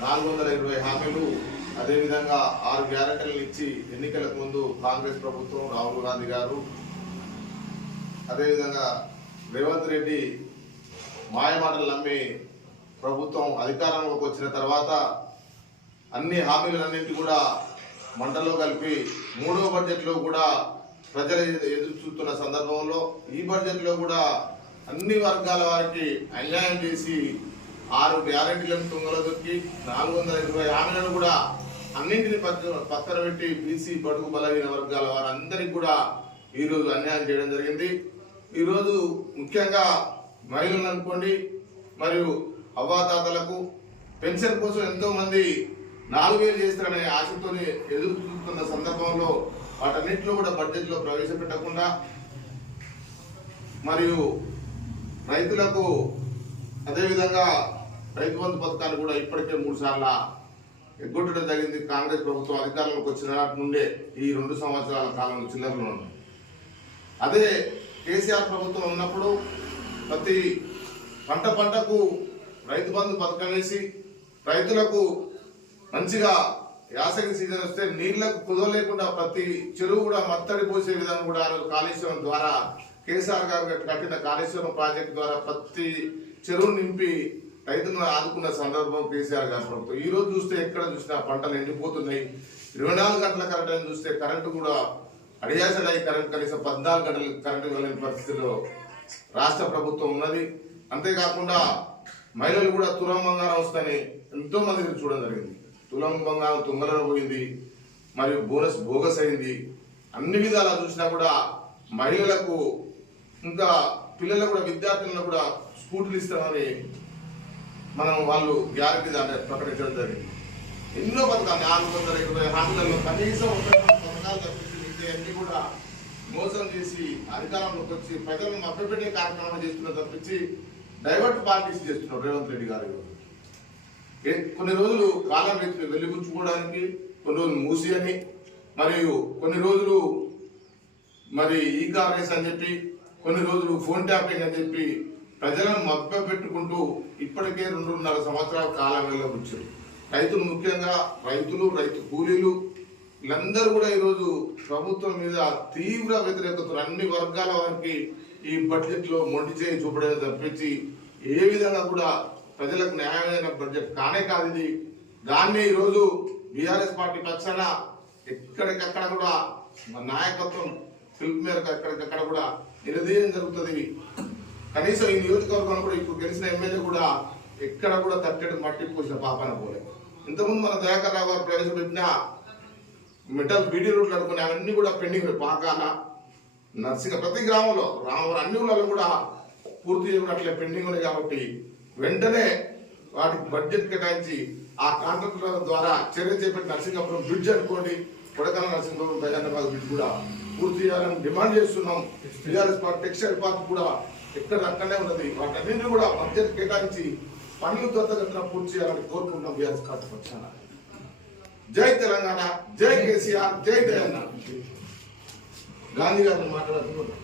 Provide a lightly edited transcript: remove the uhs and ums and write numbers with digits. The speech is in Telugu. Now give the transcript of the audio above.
420 హామీలు అదేవిధంగా 6 గ్యారెంటీలను ఇచ్చి ఎన్నికలకు ముందు కాంగ్రెస్ ప్రభుత్వం రాహుల్ గాంధీ గారు అదేవిధంగా రేవంత్ రెడ్డి మాయమాటలు నమ్మి ప్రభుత్వం అధికారంలోకి వచ్చిన తర్వాత అన్ని హామీలన్నింటి కూడా మంటలో కలిపి 3వ బడ్జెట్లో కూడా ప్రజలు ఎదురు చూస్తున్న సందర్భంలో ఈ బడ్జెట్లో కూడా అన్ని వర్గాల వారికి అన్యాయం చేసి 6 గ్యారెంటీలను తుంగలో దొరికి 420 హామీలను కూడా అన్నింటిని పక్కన పెట్టి బీసీ బడుగు బలహీన వర్గాల వారందరికీ కూడా ఈరోజు అన్యాయం చేయడం జరిగింది. ఈరోజు ముఖ్యంగా మహిళలను అనుకోండి మరియు అవ్వాతాతలకు పెన్షన్ కోసం ఎంతో మంది 4000 చేస్తారనే ఆశతో ఎదురు చూస్తున్న సందర్భంలో వాటన్నింటిలో కూడా బడ్జెట్లో ప్రవేశపెట్టకుండా మరియు రైతులకు అదేవిధంగా రైతు బంధు పథకాన్ని కూడా ఇప్పటికే 3 సార్లు ఎగ్గొట్టడం జరిగింది. కాంగ్రెస్ ప్రభుత్వం అధికారంలోకి వచ్చిన నాటి నుండే ఈ 2 సంవత్సరాల కాలంలో చిల్లరలో ఉన్నాయి. అదే కేసీఆర్ ప్రభుత్వం ఉన్నప్పుడు ప్రతి పంటకు రైతు బంధు పథకం వేసి రైతులకు మంచిగా యాసంగి సీజన్ వస్తే నీళ్లకు కుదవలేకుండా ప్రతి చెరువు కూడా మత్తడి పోసే విధంగా కూడా కాళేశ్వరం ద్వారా కేసీఆర్ గారు కట్టిన కాళేశ్వరం ప్రాజెక్టు ద్వారా ప్రతి చెరువు నింపి రైతులను ఆదుకున్న సందర్భం కేసీఆర్ గారి ప్రభుత్వం. ఈ రోజు చూస్తే ఎక్కడ చూసినా పంటలు ఎండిపోతున్నాయి. 24 గంటల కరెంట్ అని చూస్తే కరెంటు కూడా అడియాసలై కరెంట్ కనీసం 14 గంటలు కరెంటు ఇవ్వలేని పరిస్థితిలో రాష్ట్ర ప్రభుత్వం ఉన్నది. అంతేకాకుండా మహిళలు కూడా తులం బంగారం వస్తుందని ఎంతో మంది చూడడం జరిగింది. తులం బంగారం తుంగలలో పోయింది మరియు బోనస్ బోగస్ అయింది. అన్ని విధాలా చూసినా కూడా మహిళలకు ఇంకా పిల్లలకు కూడా విద్యార్థులను కూడా స్కూటీలు ఇస్తామని వాళ్ళు గ్యారెంటీ దాన్ని ప్రకటించడం జరిగింది. ఎన్నో పథకాలు 420 హామీలలో కనీసం 1 పథకాలు తప్పించి అన్ని కూడా మోసం చేసి అధికారంలోకి వచ్చి ప్రజలను మభ్యపెట్టే కార్యక్రమం చేస్తున్నారు తప్పించి డైవర్ట్ పాలిటిక్స్ చేస్తున్నారు రేవంత్ రెడ్డి గారు. కొన్ని రోజులు కాలం వెళ్ళిపుచ్చుకోవడానికి, కొన్ని రోజులు మూసి అని, మరియు కొన్ని రోజులు మరి ఈ కాంగ్రెస్ అని చెప్పి, కొన్ని రోజులు ఫోన్ ట్యాపింగ్ అని చెప్పి ప్రజలను మభ్య పెట్టుకుంటూ ఇప్పటికే 2.5 సంవత్సరాల కాలం వెళ్ళబుచ్చారు. రైతులు ముఖ్యంగా రైతులు, రైతు కూలీలు వీళ్ళందరూ కూడా ఈరోజు ప్రభుత్వం మీద తీవ్ర వ్యతిరేకత అన్ని వర్గాల వారికి ఈ బడ్జెట్లో మొండి చేయి చూపడం తప్పించి ఏ విధంగా కూడా ప్రజలకు న్యాయమైన బడ్జెట్ కానే కాదు ఇది. దాన్ని ఈరోజు బీఆర్ఎస్ పార్టీ పక్షాన ఎక్కడికక్కడ కూడా నాయకత్వం పిలుపు మేరకు ఎక్కడికక్కడ కూడా నిలదీయడం జరుగుతుంది. కనీసం ఈ నియోజకవర్గంలో కూడా ఇప్పుడు గెలిచిన ఎమ్మెల్యే కూడా ఎక్కడ కూడా తట్టెడు మట్టి పోసిన పాపన పోలే. ఇంతకుముందు మన దయాకర్ రావు గారు ప్రవేశపెట్టిన మెటల్ బీడీ రోడ్లు అనుకునే అవన్నీ కూడా పెండింగ్, పాకాల, నర్సింగ ప్రతి గ్రామంలో రామవరం అన్ని ఊళ్ళలో కూడా పూర్తి చేయడం పెండింగ్ ఉన్నాయి. కాబట్టి వెంటనే వాటికి బడ్జెట్ కేటాయించి ఆ కాంట్రాక్టుల ద్వారా చర్య చేపట్టి నర్సింగాపురం బ్రిడ్జ్ అనుకోండి, కొడకల నర్సింగాపురం ప్రజానబాద్ బ్రిడ్జ్ కూడా పూర్తి చేయాలని డిమాండ్ చేస్తున్నాం. టీఆర్ఎస్ పార్టీ టెక్స్టైల్ పార్క్ కూడా ఎక్కడ అక్కడనే ఉన్నది. వాటన్నింటినీ కూడా బడ్జెట్ కేటాయించి పనులు త్వరగా పూర్తి చేయాలని కోరుకుంటున్నాం బీఆర్ఎస్ పార్టీ పక్షాన. జై తెలంగాణ, జై కేసీఆర్, జై తెలంగాణ. గాంధీ గారిని మాట్లాడుతున్నారు.